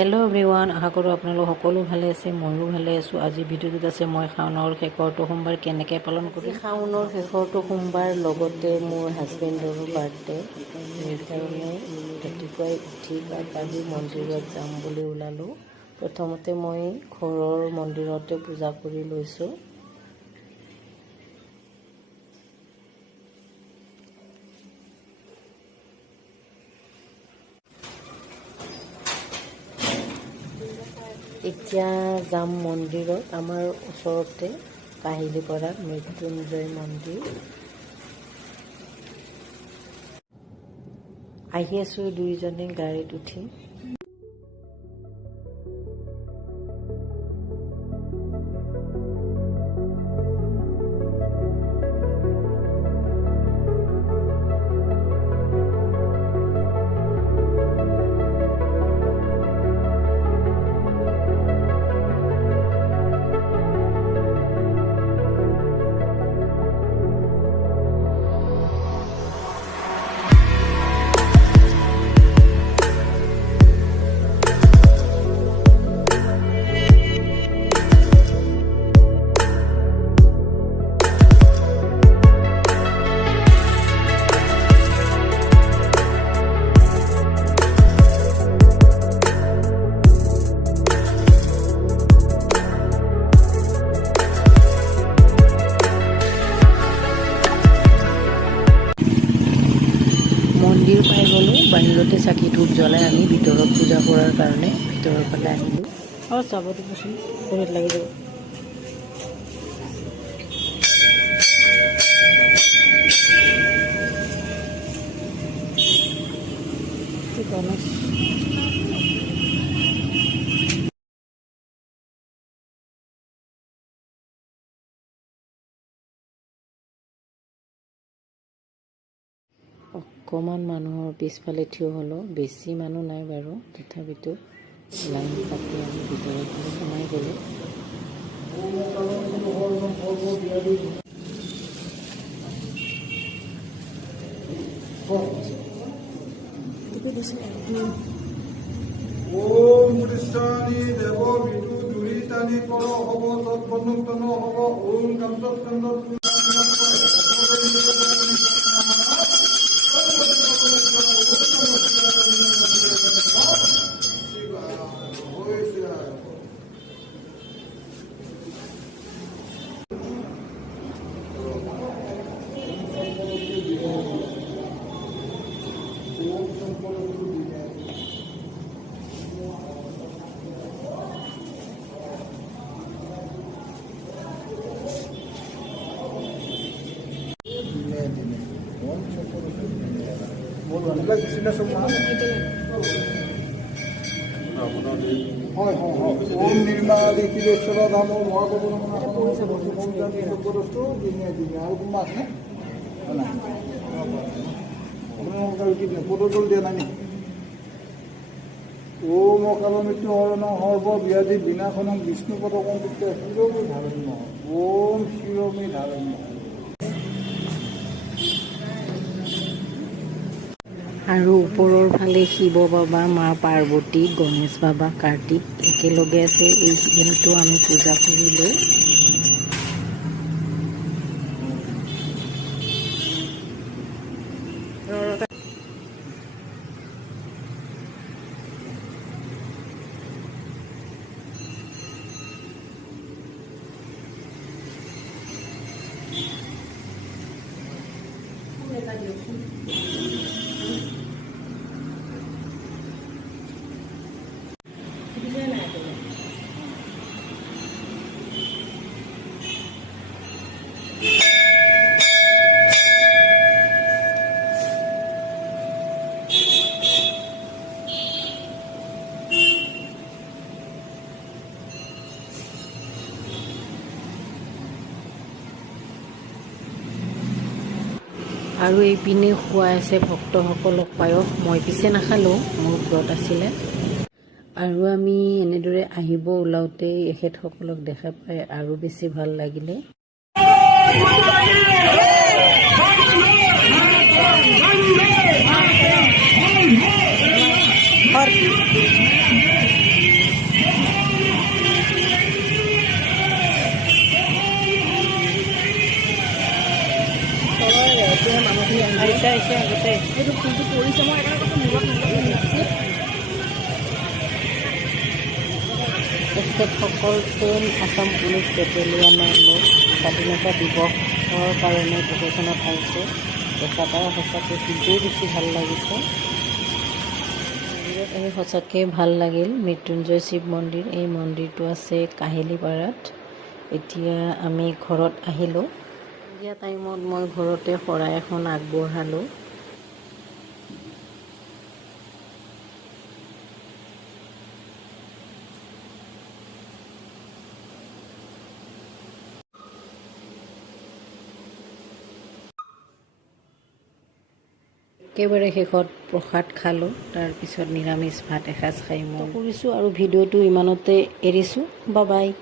Hello' everyone, আশা কৰোঁ আপোনালোক সকলো ভালে আছে। ময়ো ভালে আছোঁ। আজি ভিডিঅ'টোত আছে মই শাওনৰ শেষৰটো সোমবাৰ কেনেকৈ পালন কৰোঁ। শাওনৰ শেষৰটো সোমবাৰ, লগতে মোৰ হাজবেণ্ডৰো বাৰ্থডে। সেইকাৰণে ৰাতিপুৱাই উঠি গা পা ধুই মন্দিৰত যাম বুলি ওলালোঁ। প্ৰথমতে মই ঘৰৰ মন্দিৰতে পূজা কৰি লৈছোঁ। এতিয়া যাম মন্দিৰত। আমাৰ ওচৰতে কাহিলীপাৰাত মৃত্যুঞ্জয় মন্দিৰ। আহি আছোঁ দুইজনে গাড়ীত উঠি। মন্দিৰ পাই গ'লোঁ। বাহিৰতে চাকি ধূপ জ্বলাই আমি ভিতৰত পূজা কৰাৰ কাৰণে ভিতৰৰ ফালে আহিলোঁ। যাব দিবচোন, ফোনত লাগি যাব। অকণমান মানুহৰ পিছফালে থিয় হ'লোঁ। বেছি মানুহ নাই বাৰু, তথাপিতো লাইন পাতি আমি ভিতৰত সোমাই গ'লোঁ। ওম কৃষ্ণানি দেৱ বিদু দুৰিতানি কৰ হ'ব তৎপনুতন হ'ব ওম কান্তস্কন্দ ওম নিৰ্মালি শিৱেশ্বৰ ধাম মহাপ্ৰভু আৰু কোনোবা আছে পদজল দিয়া নাই নেকি? ওম অকাল মৃত্যু হৰণ সৰ্ব ব্যাধি বিনাশনম বিষ্ণুপদকম শিৰোমী ধাৰণ্য ওম শিৰোমী ধাৰণ্য। আৰু ওপৰৰ ফালে শিৱ বাবা, মা পাৰ্বতী, গণেশ বাবা, কাৰ্তিক একেলগে আছে। এই দিনটো আমি পূজা কৰিলোঁ। আৰু এইপিনে খুৱাই আছে ভক্তসকলক পায়স। মই পিছে নাখালোঁ, মোৰ ব্ৰত আছিলে। আৰু আমি এনেদৰে আহিব ওলাওঁতে এখেতসকলক দেখা পাই আৰু বেছি ভাল লাগিলে। और এইটো ফুলটো পৰিছে মই এটা কথা মূৰত নালাগে তেখেতসকল 10 আছাম পুলিচ বেটেলিয়ানৰ লোক স্বাধীনতা দিৱসৰ কাৰণে প্ৰশেচনত আহিছে। দেখা পাই সঁচাকৈ খুবেই বেছি ভাল লাগিছে। মন্দিৰত আহি সঁচাকৈ ভাল লাগিল। মৃত্যুঞ্জয় শিৱ মন্দিৰ, এই মন্দিৰটো আছে কাহিলীপাৰাত। এতিয়া আমি ঘৰত আহিলোঁ। সন্ধিয়া টাইমত মই ঘৰতে শৰাই এখন আগবঢ়ালোঁ। একেবাৰে শেষত প্ৰসাদ খালোঁ, তাৰপিছত নিৰামিষ ভাত এসাঁজ খাই মই কৰিছোঁ আৰু ভিডিঅ'টো ইমানতে এৰিছোঁ। Bye bye.